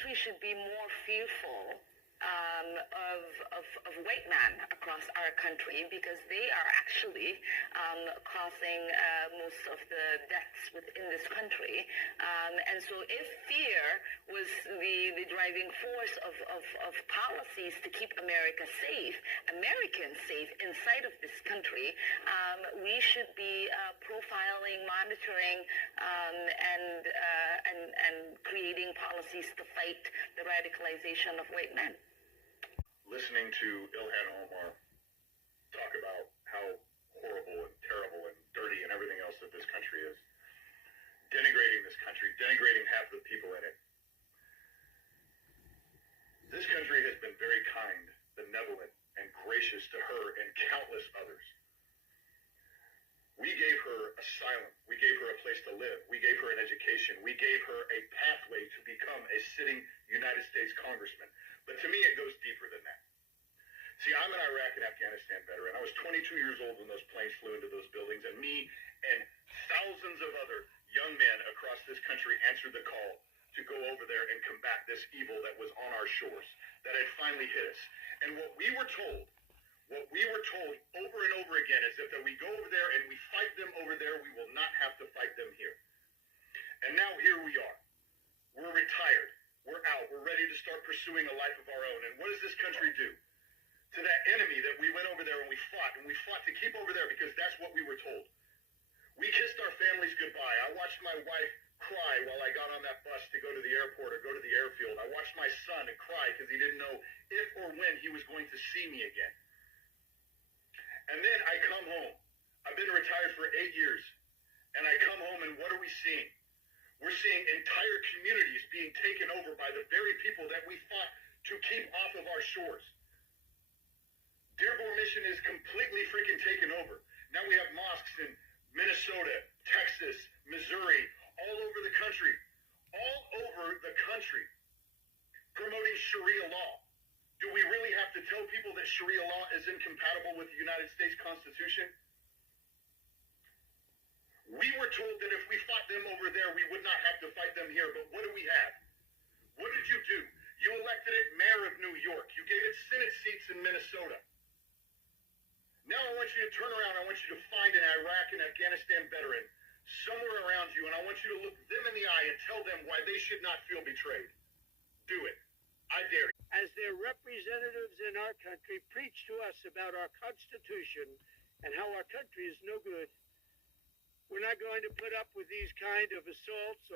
country should be more fearful of white men across our country, because they are actually causing most of the deaths within this country. And so if fear was the driving force of policies to keep America safe, Americans safe inside of this country, we should be profiling, monitoring, and creating policies to fight the radicalization of white men. Listening to Ilhan Omar talk about how horrible and terrible and dirty and everything else that this country is, denigrating this country, denigrating half the people in it. This country has been very kind, benevolent, and gracious to her and countless others. We gave her asylum. We gave her a place to live. We gave her an education. We gave her a pathway to become a sitting United States congressman. But to me, it goes deeper than that. See, I'm an Iraq and Afghanistan veteran. I was 22 years old when those planes flew into those buildings, and me and thousands of other young men across this country answered the call to go over there and combat this evil that was on our shores, that had finally hit us. And what we were told over and over again is that we go over there and we fight them over there, we will not have to fight them here. And now here we are. We're retired. We're out. We're ready to start pursuing a life of our own. And what does this country do to that enemy that we went over there and we fought to keep over there because that's what we were told? We kissed our families goodbye. I watched my wife cry while I got on that bus to go to the airport or go to the airfield. I watched my son cry because he didn't know if or when he was going to see me again. And then I come home. I've been retired for 8 years. And I come home, and what are we seeing? We're seeing entire communities being taken over by the very people that we fought to keep off of our shores. Dearborn Mission is completely freaking taken over. Now we have mosques in Minnesota, Texas, Missouri, all over the country, promoting Sharia law. Do we really have to tell people that Sharia law is incompatible with the United States Constitution? We were told that if we fought them over there, we would not have to fight them here. But what do we have? What did you do? You elected it mayor of New York. You gave it Senate seats in Minnesota. Now I want you to turn around. I want you to find an Iraq and Afghanistan veteran somewhere around you, and I want you to look them in the eye and tell them why they should not feel betrayed. Do it. I dare you. As their representatives in our country preach to us about our Constitution and how our country is no good, we're not going to put up with these kind of assaults.